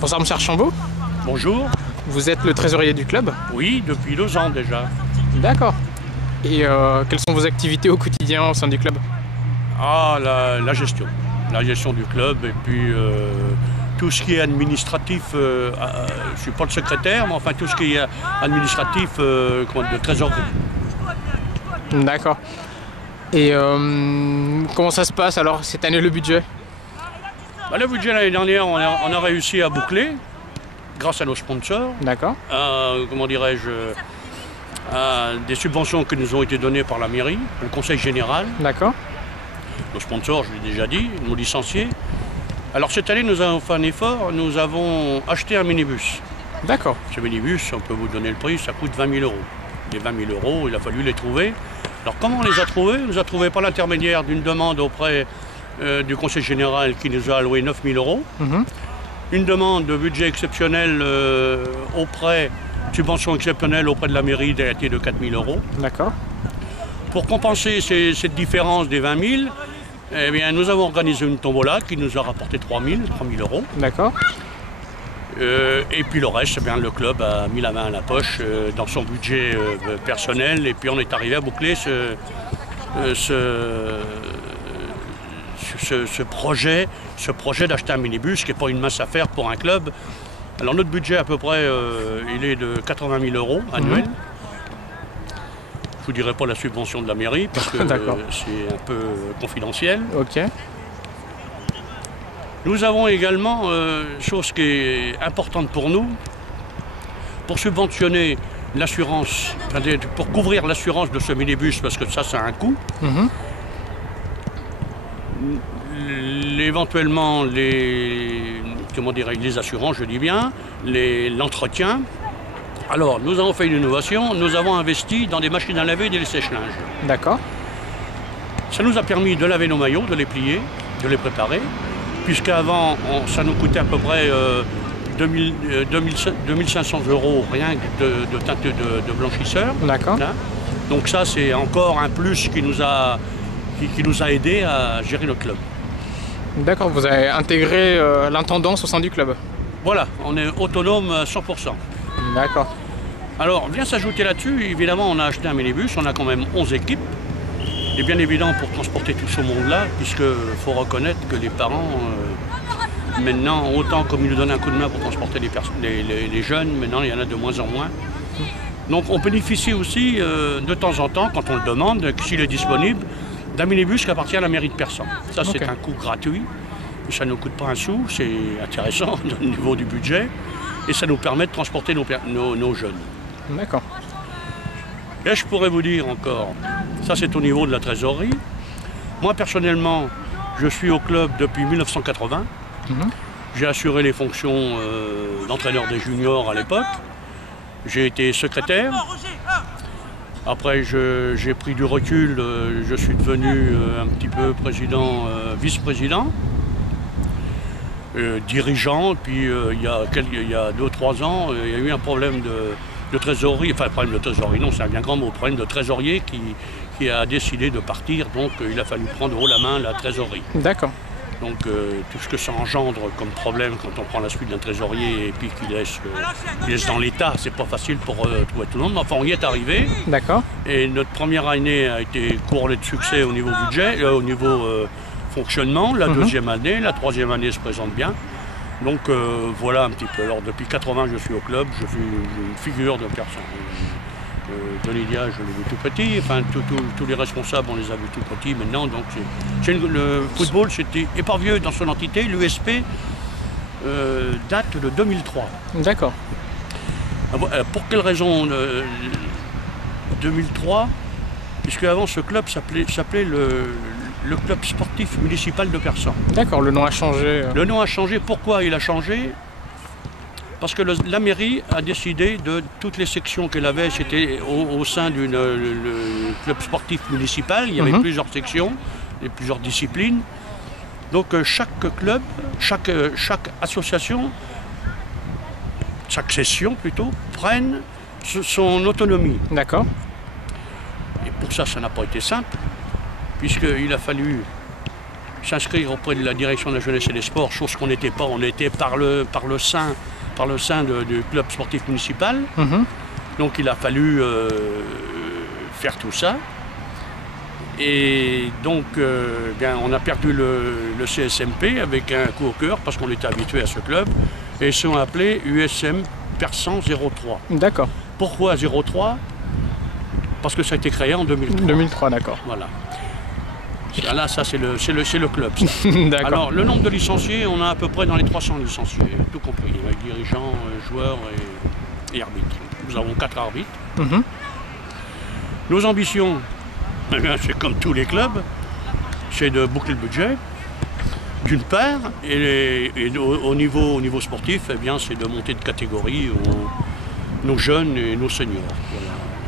Bonsoir Monsieur Archambault, Bonjour. vous êtes le trésorier du club? Oui, depuis 2 ans déjà. D'accord. Et quelles sont vos activités au quotidien au sein du club? Ah, la gestion. La gestion du club et puis tout ce qui est administratif. Je ne suis pas le secrétaire, mais enfin tout ce qui est administratif de trésorerie. D'accord. Et comment ça se passe alors cette année le budget? Bah, le budget l'année dernière, on a réussi à boucler grâce à nos sponsors. D'accord. Comment dirais-je, des subventions qui nous ont été données par la mairie, le conseil général. D'accord. Nos sponsors, je l'ai déjà dit, nos licenciés. Alors cette année, nous avons fait un effort, nous avons acheté un minibus. D'accord. Ce minibus, on peut vous donner le prix, ça coûte 20 000 €. Les 20 000 €, il a fallu les trouver. Alors comment on les a trouvés? On les a trouvés par l'intermédiaire d'une demande auprès du conseil général qui nous a alloué 9 000 €. Une demande de budget exceptionnel subvention exceptionnelle auprès de la mairie qui a été de 4 000 €. D'accord. Pour compenser cette différence des 20 000, eh bien, nous avons organisé une tombola qui nous a rapporté 3 000 €. D'accord. Et puis le reste, eh bien, le club a mis la main à la poche dans son budget personnel. Et puis on est arrivé à boucler ce projet d'acheter un minibus qui n'est pas une mince affaire pour un club. Alors notre budget à peu près, il est de 80 000 € annuel. Je ne vous dirai pas la subvention de la mairie parce que c'est un peu confidentiel. Ok. Nous avons également, chose qui est importante pour nous, pour subventionner l'assurance, pour couvrir l'assurance de ce minibus, parce que ça a un coût. Éventuellement les assurances, je dis bien, l'entretien. Alors, nous avons fait une innovation, nous avons investi dans des machines à laver et des sèche-linges. D'accord. Ça nous a permis de laver nos maillots, de les plier, de les préparer, puisqu'avant, ça nous coûtait à peu près 2 500 € rien que de teinte de blanchisseur. D'accord. Donc ça, c'est encore un plus qui nous a aidé à gérer notre club. D'accord, vous avez intégré l'intendance au sein du club? Voilà, on est autonome à 100%. D'accord. Alors, vient s'ajouter là-dessus, évidemment, on a acheté un minibus, on a quand même 11 équipes. Et bien évident pour transporter tout ce monde-là, puisqu'il faut reconnaître que les parents, maintenant, autant comme ils nous donnent un coup de main pour transporter les jeunes, maintenant il y en a de moins en moins. Donc on bénéficie aussi de temps en temps, quand on le demande, s'il est disponible, d'un minibus qui appartient à la mairie de Persan. Ça c'est un coût gratuit, ça ne nous coûte pas un sou, c'est intéressant au niveau du budget, et ça nous permet de transporter nos jeunes. D'accord. Et je pourrais vous dire encore, ça c'est au niveau de la trésorerie. Moi personnellement, je suis au club depuis 1980. J'ai assuré les fonctions d'entraîneur des juniors à l'époque. J'ai été secrétaire. Après j'ai pris du recul, je suis devenu un petit peu président, vice-président, dirigeant. Puis il y a 2-3 ans, il y a eu un problème de trésorerie, enfin problème de trésorerie, non c'est un bien grand mot, problème de trésorier qui a décidé de partir, donc il a fallu prendre haut la main la trésorerie. D'accord. Donc tout ce que ça engendre comme problème quand on prend la suite d'un trésorier et puis qu'il laisse dans l'état, c'est pas facile pour trouver tout le monde, mais enfin on y est arrivé. D'accord. Et notre première année a été couronnée de succès au niveau budget, au niveau fonctionnement, la deuxième année, la troisième année se présente bien. Donc voilà un petit peu. Alors depuis 80 je suis au club, je suis une figure de personne. Lydia, je l'ai vu tout petit, enfin tous les responsables on les a vus tout petits maintenant, donc le football c'était Éparvieux dans son entité, l'USP date de 2003. D'accord. Pour quelle raison 2003? Puisque avant ce club s'appelait le club sportif municipal de Persan. D'accord, le nom a changé. Le nom a changé, pourquoi il a changé? Parce que la mairie a décidé de toutes les sections qu'elle avait, c'était au sein du club sportif municipal, il y avait plusieurs sections et plusieurs disciplines. Donc chaque club, chaque association, chaque session plutôt, prenne son autonomie. D'accord. Et pour ça, ça n'a pas été simple, puisqu'il a fallu s'inscrire auprès de la direction de la jeunesse et des sports, chose qu'on n'était pas. On était par le sein du club sportif municipal. Donc il a fallu faire tout ça. Et donc on a perdu le CSMP avec un coup au cœur parce qu'on était habitué à ce club. Et ils sont appelés USM Persan 03. D'accord. Pourquoi 03? Parce que ça a été créé en 2003. 2003, d'accord. Voilà. Là, ça c'est le club. D'accord. Alors, le nombre de licenciés, on a à peu près dans les 300 licenciés, tout compris, avec dirigeants, joueurs et arbitres. Nous avons 4 arbitres. Nos ambitions, eh bien, c'est comme tous les clubs, c'est de boucler le budget, d'une part, et au niveau sportif, eh bien, c'est de monter de catégorie nos jeunes et nos seniors. Voilà.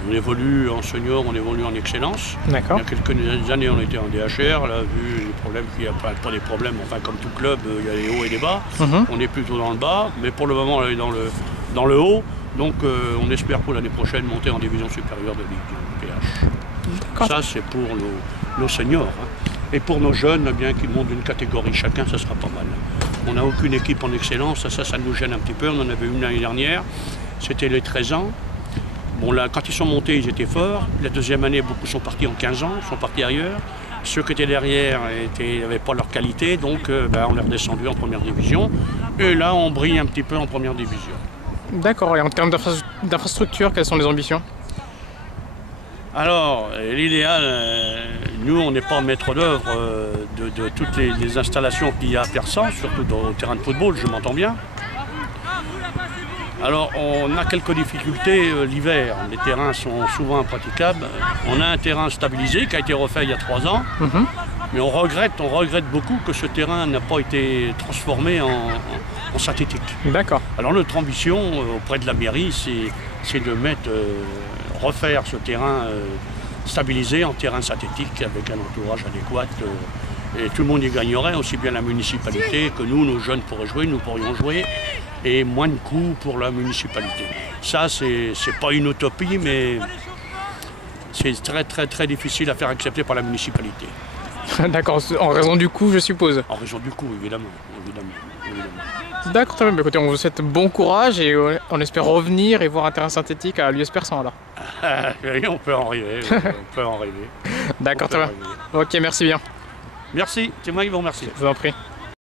On évolue en senior, on évolue en excellence. D'accord. Il y a quelques années, on était en DHR. Là, vu les problèmes qu'il y a, pas des problèmes, enfin comme tout club, il y a les hauts et les bas. On est plutôt dans le bas, mais pour le moment, on est dans le haut. Donc, on espère pour l'année prochaine monter en division supérieure de Ligue PH. Ça, c'est pour nos seniors. Et pour nos jeunes, eh bien, qui montent d'une catégorie chacun, ça sera pas mal. On n'a aucune équipe en excellence, ça nous gêne un petit peu. On en avait une l'année dernière, c'était les 13 ans. Bon, là, quand ils sont montés, ils étaient forts. La deuxième année, beaucoup sont partis en 15 ans, sont partis ailleurs. Ceux qui étaient derrière n'avaient pas leur qualité, donc on est redescendu en première division. Et là, on brille un petit peu en première division. D'accord. Et en termes d'infrastructure, quelles sont les ambitions? Alors, l'idéal, nous, on n'est pas maître d'œuvre de toutes les installations qu'il y a à Persan, surtout dans le terrain de football, je m'entends bien. Alors, on a quelques difficultés l'hiver. Les terrains sont souvent impraticables. On a un terrain stabilisé qui a été refait il y a 3 ans. Mais on regrette beaucoup que ce terrain n'a pas été transformé en synthétique. D'accord. Alors, notre ambition auprès de la mairie, c'est de refaire ce terrain stabilisé en terrain synthétique avec un entourage adéquat. Et tout le monde y gagnerait, aussi bien la municipalité que nous, nos jeunes pourraient jouer, nous pourrions jouer, et moins de coûts pour la municipalité. Ça, c'est pas une utopie, mais c'est très difficile à faire accepter par la municipalité. D'accord, en raison du coût, je suppose. En raison du coût, évidemment. D'accord, très bien. Écoutez, on vous souhaite bon courage et on espère revenir et voir un terrain synthétique à l'US Persan alors. Oui, on peut en rêver. D'accord, très bien. Ok, merci bien. Merci, c'est moi qui vous remercie. Je vous en prie.